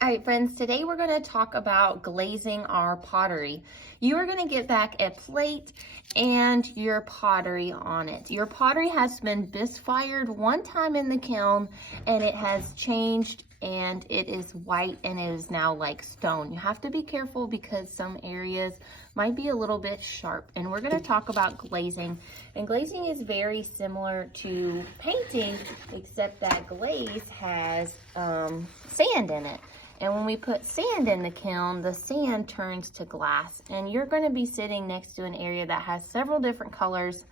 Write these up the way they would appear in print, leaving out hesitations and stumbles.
All right, friends, today we're going to talk about glazing our pottery. You are going to get back a plate and your pottery on it. Your pottery has been bisfired one time in the kiln and it has changed and it is white and it is now like stone. You have to be careful because some areas might be a little bit sharp, and we're going to talk about glazing. And glazing is very similar to painting, except that glaze has sand in it. And when we put sand in the kiln, the sand turns to glass. And you're going to be sitting next to an area that has several different colors,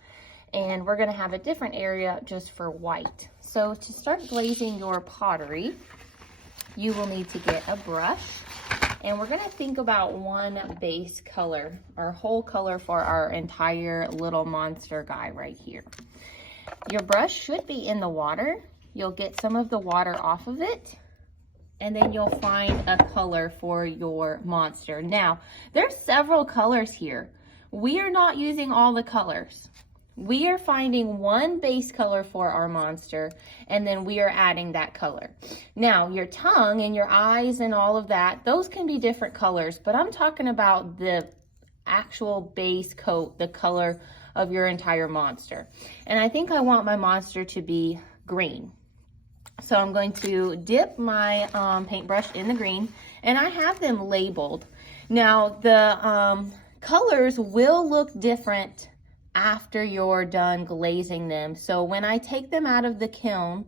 and we're going to have a different area just for white. So to start glazing your pottery, you will need to get a brush. And we're going to think about one base color, our whole color for our entire little monster guy right here. Your brush should be in the water. You'll get some of the water off of it, and then you'll find a color for your monster. Now, there's several colors here. We are not using all the colors. We are finding one base color for our monster, and then we are adding that color. Now, your tongue and your eyes and all of that, those can be different colors, but I'm talking about the actual base coat, the color of your entire monster. And I think I want my monster to be green. So I'm going to dip my paintbrush in the green, and I have them labeled. Now, the colors will look different after you're done glazing them. So when I take them out of the kiln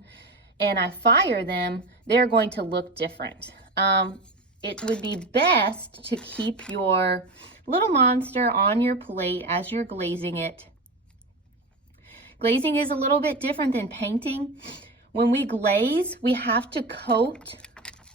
and I fire them, they're going to look different. It would be best to keep your little monster on your plate as you're glazing it. Glazing is a little bit different than painting. When we glaze, we have to coat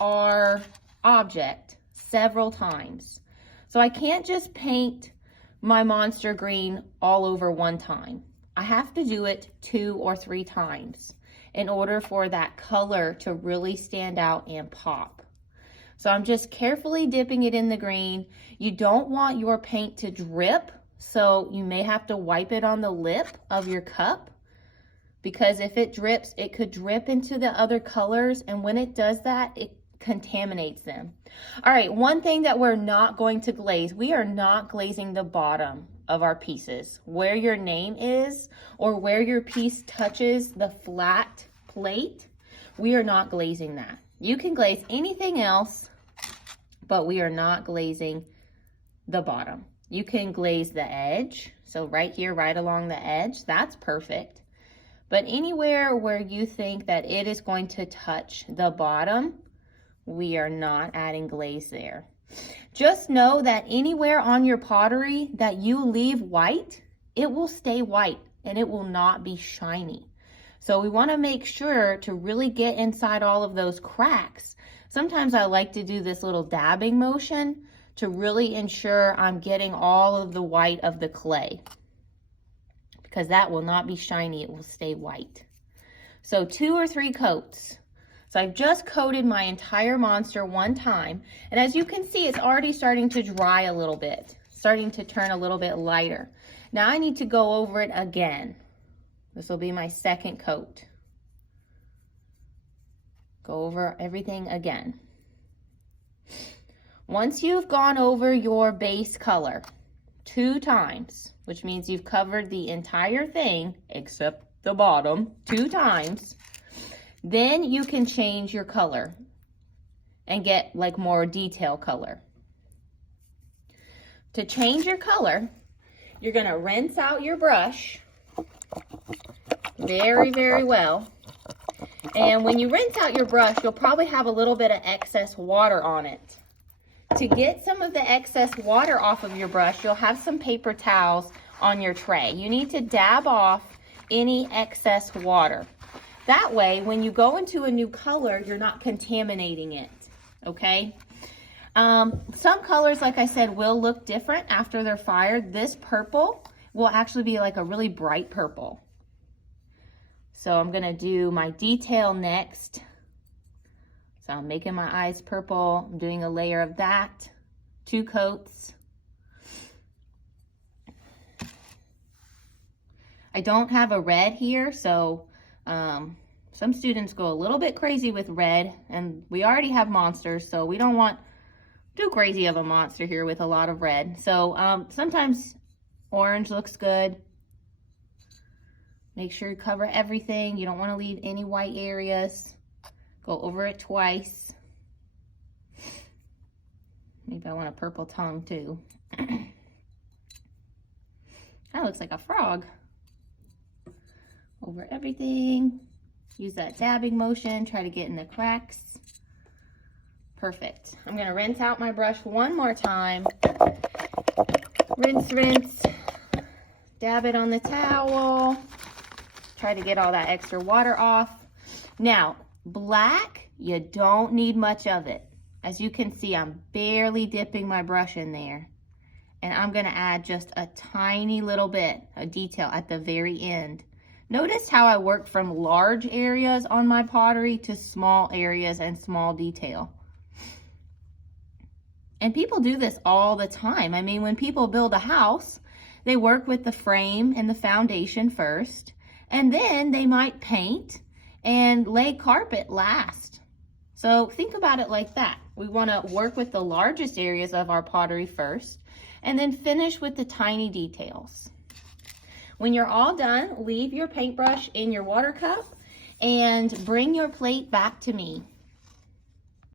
our object several times. So I can't just paint my monster green all over one time. I have to do it 2 or 3 times in order for that color to really stand out and pop. So I'm just carefully dipping it in the green. You don't want your paint to drip, so you may have to wipe it on the lip of your cup, because if it drips, it could drip into the other colors, and when it does that, it contaminates them. All right, one thing that we're not going to glaze, we are not glazing the bottom of our pieces. Where your name is or where your piece touches the flat plate, we are not glazing that. You can glaze anything else, but we are not glazing the bottom. You can glaze the edge, so right here, right along the edge, that's perfect. But anywhere where you think that it is going to touch the bottom, we are not adding glaze there. Just know that anywhere on your pottery that you leave white, it will stay white and it will not be shiny. So we want to make sure to really get inside all of those cracks. Sometimes I like to do this little dabbing motion to really ensure I'm getting all of the white of the clay, because that will not be shiny, it will stay white. So 2 or 3 coats. So I've just coated my entire monster one time, and as you can see, it's already starting to dry a little bit, starting to turn a little bit lighter. Now I need to go over it again. This will be my second coat. Go over everything again. Once you've gone over your base color 2 times, which means you've covered the entire thing except the bottom 2 times, then you can change your color and get like more detail color. To change your color, you're going to rinse out your brush very, very well. And when you rinse out your brush, you'll probably have a little bit of excess water on it. To get some of the excess water off of your brush, you'll have some paper towels on your tray. You need to dab off any excess water. That way, when you go into a new color, you're not contaminating it, okay? Some colors, like I said, will look different after they're fired. This purple will actually be like a really bright purple. So I'm gonna do my detail next. So I'm making my eyes purple. I'm doing a layer of that, 2 coats. I don't have a red here, so Some students go a little bit crazy with red, and we already have monsters, so we don't want too crazy of a monster here with a lot of red. So sometimes orange looks good. Make sure you cover everything. You don't want to leave any white areas. Go over it twice. Maybe I want a purple tongue too. That looks like a frog. Over everything. Use that dabbing motion. Try to get in the cracks. Perfect. I'm going to rinse out my brush one more time. Rinse, rinse. Dab it on the towel. Try to get all that extra water off. Now, black, you don't need much of it. As you can see, I'm barely dipping my brush in there. And I'm going to add just a tiny little bit of detail at the very end. Notice how I worked from large areas on my pottery to small areas and small detail. And people do this all the time. I mean, when people build a house, they work with the frame and the foundation first, and then they might paint and lay carpet last. So think about it like that. We want to work with the largest areas of our pottery first, and then finish with the tiny details. When you're all done, leave your paintbrush in your water cup and bring your plate back to me.